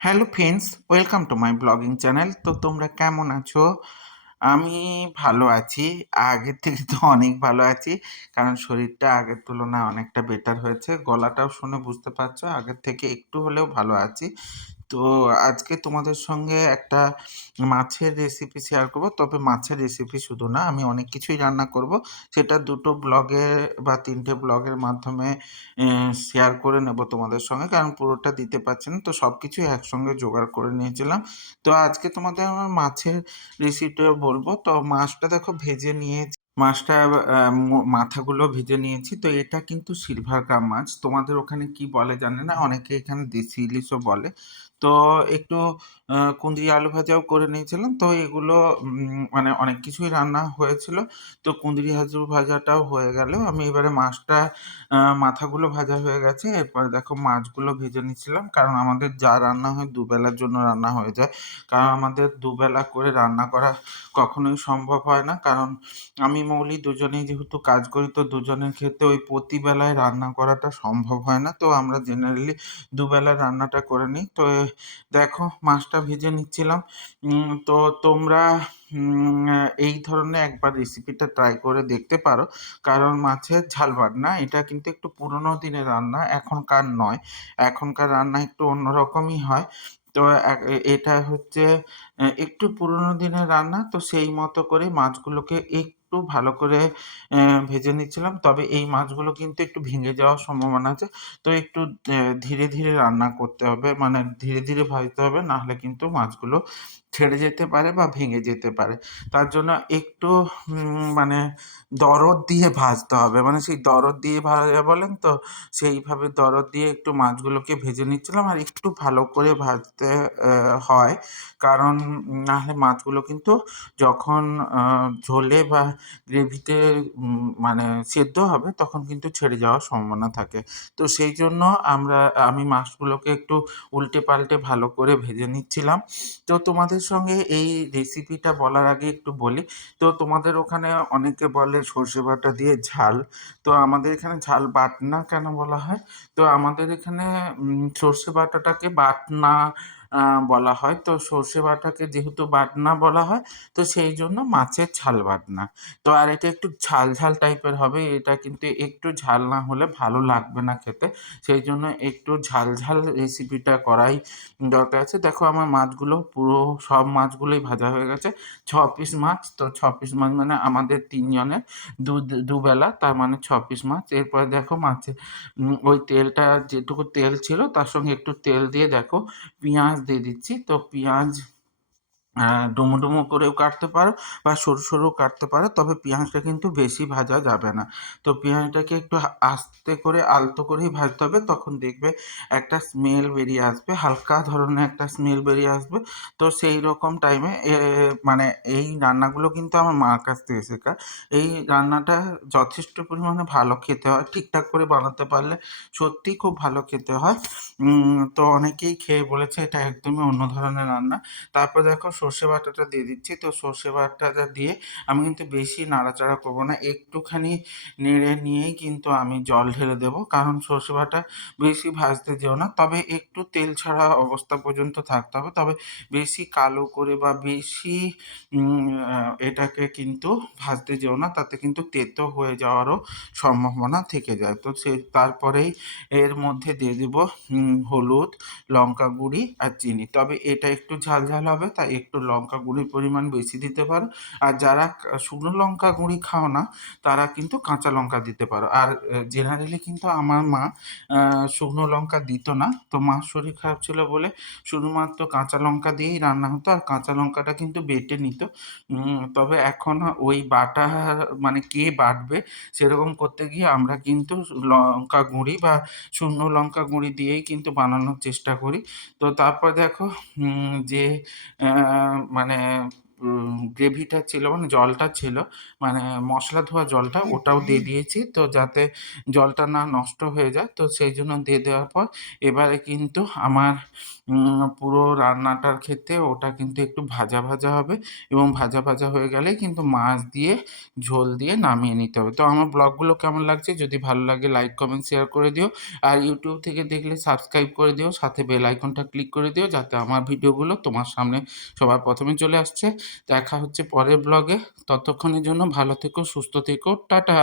Hello friends welcome to my blogging channel তো তোমরা কেমন আছো? আমি ভালো আছি। আগের থেকে তো অনেক ভালো আছি, কারণ শরীরটা আগের তুলনায় অনেকটা বেটার হয়েছে। গলাটাও শুনে বুঝতে পারছ, আগের থেকে একটু হলেও ভালো আছি। তো আজকে তোমাদের সঙ্গে একটা মাছের রেসিপি শেয়ার করব। তবে মাছের রেসিপি শুধু না, আমি অনেক কিছুই রান্না করব। সেটা দুটো ব্লগে বা তিনটে ব্লগের মাধ্যমে শেয়ার করে নেব তোমাদের সঙ্গে। কারণ পুরোটা দিতে পারছি না, তো সব কিছুই একসঙ্গে জোগাড় করে নিয়েছিলাম। তো আজকে তোমাদের আমার মাছের রেসিপিটা বলব। তো মাছটা দেখো ভেজে নিয়েছি। মাছটা মাথাগুলো ভেজে নিয়েছি। তো এটা কিন্তু সিলভার কাপ মাছ। তোমাদের ওখানে কি বলে জানে না? অনেকে এখানে দেশি ইলিশও বলে। তো একটু কুঁদরি আলু ভাজাও করে নিয়েছিলাম। তো এগুলো মানে অনেক কিছুই রান্না হয়েছিল। তো কুঁদরি আলু ভাজাটাও হয়ে গেল। আমি এবারে মাছটা মাথাগুলো ভাজা হয়ে গেছে। এরপরে দেখো মাছগুলো ভেজে নিয়েছিলাম কারণ আমাদের যা রান্না হয় দুবেলার জন্য রান্না হয়ে যায়। কারণ আমাদের দুবেলা করে রান্না করা কখনোই সম্ভব হয় না। কারণ আমি মৌলি দুজনেই যেহেতু কাজ করি, তো দুজনের ক্ষেত্রে ওই প্রতিবেলায় রান্না করাটা সম্ভব হয় না। তো আমরা জেনারেলি দুবেলা রান্নাটা করে নিই। তো দেখো মাছটা ভেজে নিচ্ছিলাম। তো তোমরা এই ধরনের একবার রেসিপিটা ট্রাই করে দেখতে পারো। কারণ মাছের ঝাল বাটনা এটা কিন্তু একটু পুরোনো দিনের রান্না, এখনকার নয়। এখনকার রান্না একটু অন্যরকমই হয়। তো এটা হচ্ছে একটু পুরোনো দিনের রান্না, তো সেই মতো করে মাছগুলোকে একটু ভালো করে ভেজে নিচ্ছিলাম। তবে এই মাছগুলো কিন্তু একটু ভেঙে যাওয়ার সম্ভাবনা আছে। তো একটু ধীরে ধীরে রান্না করতে হবে। মানে ধীরে ধীরে ভাজতে হবে, নাহলে কিন্তু মাছগুলো ছেড়ে যেতে পারে বা ভেঙে যেতে পারে। তার জন্য একটু মানে দরদ দিয়ে ভাজতে হবে। মানে সেই দরদ দিয়ে ভাজা বলেন তো, সেইভাবে দরদ দিয়ে একটু মাছগুলোকে ভেজে নিচ্ছিলাম আর একটু ভালো করে ভাজতে হয়। কারণ নাহলে মাছগুলো কিন্তু যখন ঝোলে বা গ্রেভিতে মানে সেদ্ধ হবে তখন কিন্তু ছেড়ে যাওয়ার সম্ভাবনা থাকে। তো সেই জন্য আমরা, আমি মাছগুলোকে একটু উল্টে পাল্টে ভালো করে ভেজে নিচ্ছিলাম। তো তোমাদের সঙ্গে এই রেসিপিটা বলার আগে একটু বলি। তো তোমাদের ওখানে অনেকে বলে সর্ষে বাটা দিয়ে ঝাল। তো আমাদের এখানে ঝাল বাটনা কেন বলা হয়? তো আমাদের এখানে সর্ষে বাটাটাকে বাটনা বলা হয়। তো সর্ষে বাটাকে যেহেতু বাটনা বলা হয়, তো সেই জন্য মাছের ঝাল বাটনা। তো আর এটা একটু ঝাল ঝাল টাইপের হবে, এটা কিন্তু একটু ঝাল না হলে ভালো লাগবে না খেতে। সেই জন্য একটু ঝাল ঝাল রেসিপিটা করাই দরকার আছে। দেখো আমার মাছগুলো পুরো, সব মাছগুলোই ভাজা হয়ে গেছে। ছ পিস মাছ, তো ছ পিস মাছ মানে আমাদের তিনজনের দু দুবেলা তার মানে ছ পিস মাছ। এরপরে দেখো মাছে ওই তেলটা, যেটুকু তেল ছিল, তার সঙ্গে একটু তেল দিয়ে দেখো, পেঁয়াজ দিয়ে দিচ্ছি। তো পেঁয়াজ ডুমো ডুমো করেও কাটতে পারো বা সরু সরু কাটতে পারো, তবে পেঁয়াজটা কিন্তু বেশি ভাজা যাবে না। তো পেঁয়াজটাকে একটু আস্তে করে, আলতো করেই ভাজতে হবে, তখন দেখবে একটা স্মেল বেরিয়ে আসবে, হালকা ধরনের একটা স্মেল বেরিয়ে আসবে। তো সেই রকম টাইমে মানে এই রান্নাগুলো কিন্তু আমার মার কাছ থেকে শেখা। এই রান্নাটা যথেষ্ট পরিমাণে ভালো খেতে হয়, ঠিকঠাক করে বানাতে পারলে সত্যিই খুব ভালো খেতে হয়। তো অনেকেই খেয়ে বলেছে, এটা একদমই অন্য ধরনের রান্না। তারপর দেখো সর্ষে বাটাটা দিয়ে দিচ্ছি। তো সর্ষে বাটাটা দিয়ে আমি কিন্তু বেশি নাড়াচাড়া করব না। একটুখানি নেড়ে নিয়েই কিন্তু আমি জল ঢেলে দেবো। কারণ সর্ষে বাটা বেশি ভাজতে যেও না। তবে একটু তেল ছাড়া অবস্থা পর্যন্ত থাকতে হবে। তবে বেশি কালো করে বা বেশি এটাকে কিন্তু ভাজতে যেও না। তাতে কিন্তু তেতো হয়ে যাওয়ারও সম্ভাবনা থেকে যায়। তো সে, তারপরেই এর মধ্যে দিয়ে দিব হলুদ, লঙ্কা গুঁড়ি আর চিনি। তবে এটা একটু ঝাল ঝাল হবে, তাই একটু লঙ্কা গুঁড়ির পরিমাণ বেশি দিতে পারো। আর যারা শুকনো লঙ্কা গুঁড়ি খাও না, তারা কিন্তু কাঁচা লঙ্কা দিতে পারো। আর জেনারেলি কিন্তু আমার মা শুকনো লঙ্কা দিত না। তো মার শরীর খারাপ ছিল বলে শুধুমাত্র কাঁচা লঙ্কা দিয়েই রান্না হতো, আর কাঁচা লঙ্কাটা কিন্তু বেটে নিত। তবে এখন ওই বাটা মানে কে বাটবে সেরকম করতে গিয়ে আমরা কিন্তু লঙ্কা গুঁড়ি বা শুকনো লঙ্কা গুঁড়ি দিয়েই কিন্তু বানানোর চেষ্টা করি। তো তারপর দেখো যে মানে গ্রেভিটা ছিল মানে জলটা ছিল মানে মশলা ধোয়া জলটা ওটাও দিয়ে দিয়েছি তো যাতে জলটা না নষ্ট হয়ে যায় তো সেই জন্য দিয়ে দেওয়ার পর এবারে কিন্তু আমার পুরো রান্নাটার ক্ষেত্রে ওটা কিন্তু একটু ভাজা, ভাজা হবে এবং ভাজা, ভাজা হয়ে গেলেই কিন্তু মাছ দিয়ে ঝোল দিয়ে নামিয়ে নিতে হবে। তো আমার ব্লগগুলো কেমন লাগছে যদি ভালো লাগে লাইক, কমেন্ট, শেয়ার করে দিও। আর ইউটিউব থেকে দেখলে সাবস্ক্রাইব করে দিও। সাথে বেল আইকনটা ক্লিক করে দিও যাতে আমার ভিডিওগুলো তোমার সামনে সবার প্রথমে চলে আসছে। দেখা হচ্ছে পরের ব্লগে। ততক্ষণের জন্য ভালো থেকো, সুস্থ থেকো। টাটা।